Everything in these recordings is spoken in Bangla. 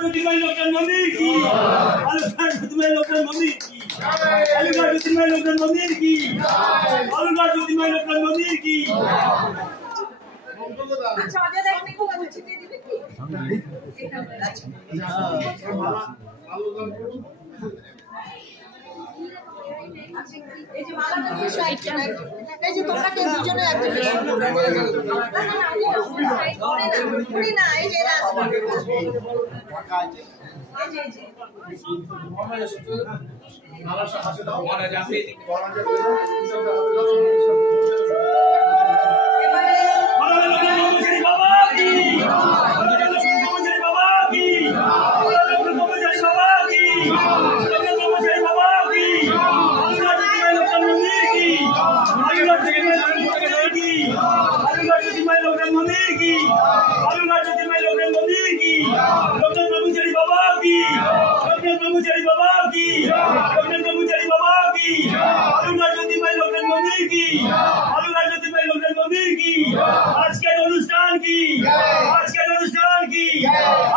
ज्योतिर्मय लोकनाथ मंदिर की, बालूघाट ज्योतिर्मय लोकनाथ मंदिर की, बालूघाट ज्योतिर्मय लोकनाथ मंदिर की, बालूघाट ज्योतिर्मय लोकनाथ मंदिर की। अच्छा आजा देखने को पूछ के दिले की এই যে মালাটা দিয়ে সাইডটা এই যে তোমরা কে দুজনে একজন না উনি না এই যে এরা আসবে ঢাকা আছে এই যে মালার সাথে দাও মনে যাবে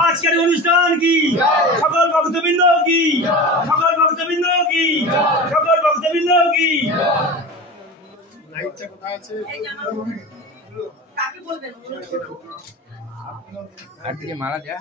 আজকের অনুষ্ঠান কি সকল ভক্তবৃন্দ কি সকল ভক্তবৃন্দ কি সকল ভক্তবৃন্দ কি লাইটটা কোথায় আছে কাকে বলবেন আর দিকে মারা যা